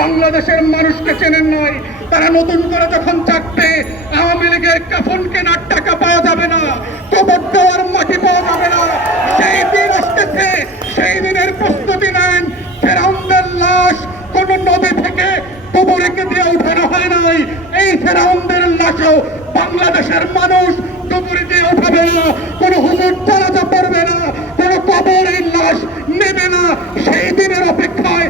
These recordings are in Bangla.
বাংলাদেশের মানুষকে চেনেন নয়। তারা নতুন করে যখন চাকবে আওয়ামী লীগের কাফন কেনার টাকা পাওয়া যাবে না, কবর দেওয়ার মাটি পাওয়া যাবে না, সেই দিন আসতেছে। সেই দিনের প্রস্তুতি নেন। ফেরাউনদের লাশ কোন নদী থেকে কবরকে দিয়ে উঠানো হয় নাই। এই ফেরাউনদের লাশও বাংলাদেশের মানুষ কবরে দিয়ে উঠাবে না, কোন হুজুর জানাজা পড়বে না, কোন কবর এই লাশ নেবে না। সেই দিনের অপেক্ষায়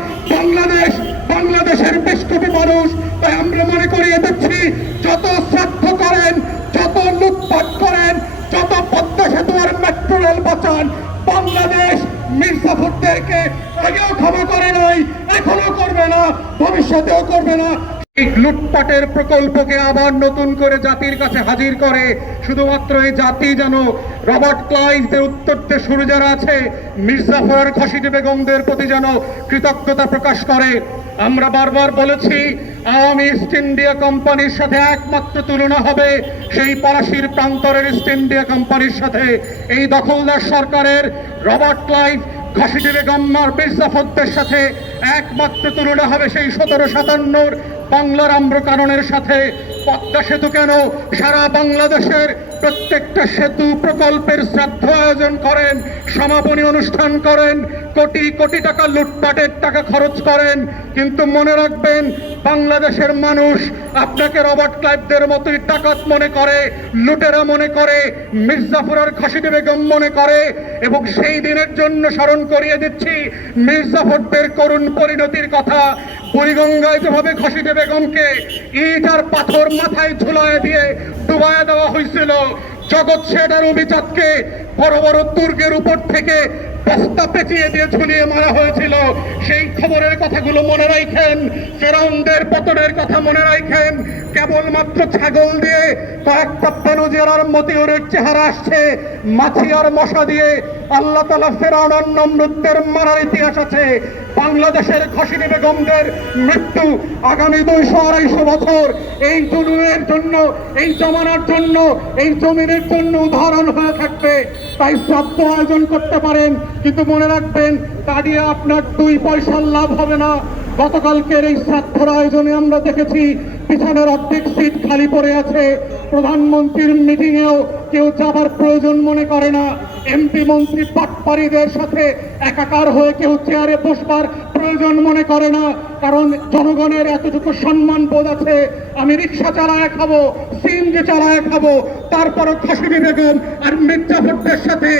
বাংলাদেশের বেশ কোটি মানুষ। তাই আমরা মনে করিয়ে দিচ্ছি, যত শ্রাদ্ধ করেন, যত লুটপাট করেন, যত পদ্মা সেতু আর মেট্রো রেল বাঁচান, বাংলাদেশ মির্জাফরদেরকে আগেও ক্ষমা করে নাই, এখনো করবে না, ভবিষ্যতেও করবে না। এই লুটপাটের প্রকল্পকে আবার নতুন করে জাতির কাছে হাজির করে, শুধুমাত্র এই জাতি যেন রবার্ট ক্লাইভদের উত্তরতে শুরু যারা আছে মির্জাফর খসিটি বেগমদের প্রতি যেন কৃতজ্ঞতা প্রকাশ করে। আমরা বারবার বলেছি, আওয়ামী ইস্ট ইন্ডিয়া কোম্পানির সাথে একমাত্র তুলনা হবে সেই পলাশীর প্রান্তরের ইস্ট ইন্ডিয়া কোম্পানির সাথে। এই দখলদার সরকারের রবার্ট ক্লাইভ খসিটি বেগম আর মির্জাফরদের সাথে একমাত্র তুলনা হবে সেই 1757 বাংলার আম্রকাননের সাথে। পদ্মা সেতু কেন, সারা বাংলাদেশের প্রত্যেকটা সেতু প্রকল্পের শ্রাদ্ধ আয়োজন করেন, সমাপনী অনুষ্ঠান করেন, কোটি কোটি টাকা লুটপাটের টাকা খরচ করেন। কিন্তু মনে রাখবেন, বাংলাদেশের মানুষ আপনাকে রবার্ট ক্লাইভদের মতোই ডাকাত মনে করে, লুটেরা মনে করে, মির্জাফর আর খসিটি বেগম মনে করে। এবং সেই দিনের জন্য স্মরণ করিয়ে দিচ্ছি মির্জাফরদের করুণ পরিণতির কথা। বুড়িগঙ্গায় যেভাবে খসিটি বেগমকে ইট আর পাথর মাথায় ঝুলায় দিয়ে ডুবাইয়া দেওয়া হয়েছিল, জগৎ শেঠ আর অভিজাতকে বড় বড় দুর্গের উপর থেকে বস্তা পেঁচিয়ে দিয়ে ঝুলিয়ে মারা হয়েছিল, সেই খবরের কথাগুলো মনে রাখেন। ফেরাউনদের পতনের কথা মনে রাখেন। কেবলমাত্র ছাগল দিয়ে কয়েকটা পেনুজিয়ার আর মতিউরের চেহারা আসছে, মাছি আর মশা দিয়ে আল্লাহ তাআলা ফেরাউন আর নমরুদদের মারার ইতিহাস আছে। বাংলাদেশের খসিটি বেগমদের মৃত্যু আগামী 200-250 বছর এই জুলুমের জন্য, এই জমানার জন্য, এই জমিনের জন্য উদাহরণ হয়ে থাকবে। তাই শ্রাদ্ধ আয়োজন করতে পারেন, কিন্তু মনে রাখবেন, তা দিয়ে আপনার 2 পয়সার লাভ হবে না। গতকালকের এই শ্রাদ্ধের আয়োজনে আমরা দেখেছি পিছনের অর্ধেক সিট খালি পড়ে আছে। প্রধানমন্ত্রীর মিটিংয়েও কেউ যাবার প্রয়োজন মনে করে না। এমপি মন্ত্রী পাটপাড়িদের সাথে একাকার হয়ে কেউ চেয়ারে বসবার প্রয়োজন মনে করে না, কারণ জনগণের এতটুকু সম্মান বোধ আছে। আমি রিক্সা চালায় খাবো, সিএনজি চালায় খাবো, তারপরও খসিটি বেগম আর মির্জাফরদের সাথে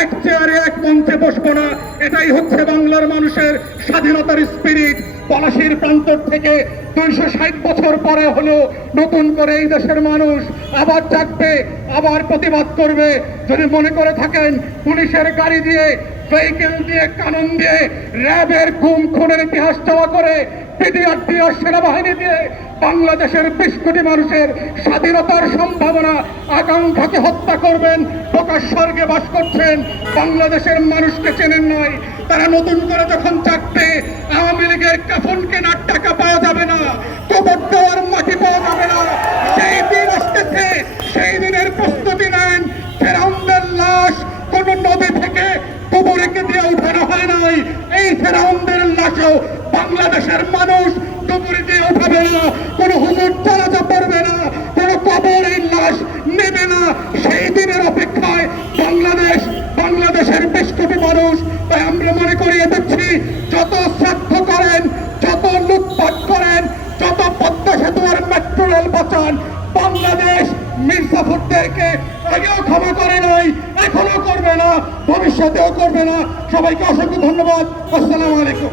এক চেয়ারে এক মঞ্চে বসবো না। এটাই হচ্ছে বাংলার মানুষের স্বাধীনতার স্পিরিট। পলাশীর প্রান্তর থেকে 260 বছর পরে হলেও নতুন করে এই দেশের মানুষ আবার জাগবে, আবার প্রতিবাদ করবে। যদি মনে করে থাকেন পুলিশের গাড়ি দিয়ে, ভেহিকেল দিয়ে, কানুন দিয়ে, র্যাবের গুম খুনের ইতিহাস চাওয়া করে, পিডিআর দিয়ে, সেনাবাহিনী দিয়ে বাংলাদেশের 20 কোটি মানুষের স্বাধীনতার সম্ভাবনা আকাঙ্ক্ষাকে হত্যা করবেন, প্রকাশ স্বর্গে বাস করছেন, বাংলাদেশের মানুষকে চেনেন নয়। তারা নতুন করে যখন চাকবে আওয়ামী লীগের কাফন কেনার টাকা পাওয়া যাবে না, কবর দেওয়ার মাটি পাওয়া যাবে না, সেই দিন আসতেছে। সেই দিনের প্রস্তুতি নেন। ফেরাউনদের লাশ কোন নদী থেকে কবরকে দিয়ে উঠানো হয় নাই। এই ফেরাউনদের লাশও বাংলাদেশের মানুষ কবরে দিয়ে উঠাবে না, কোন হুজুর জানাজা পড়বে না, কোন কবর এই লাশ নেবে না। সেই দিনের অপেক্ষায় বাংলাদেশের বেশ কোটি মানুষ। তাই আমরা মনে করিয়ে দিচ্ছি, যত শ্রাদ্ধ করেন, যত লুটপাট করেন, যত পদ্মা সেতু আর মেট্রো রেল বাঁচান, বাংলাদেশ মির্জাফরদেরকে আগেও ক্ষমা করে নাই, এখনো করবে না, ভবিষ্যতেও করবে না। সবাইকে অসংখ্য ধন্যবাদ। আসসালামু আলাইকুম।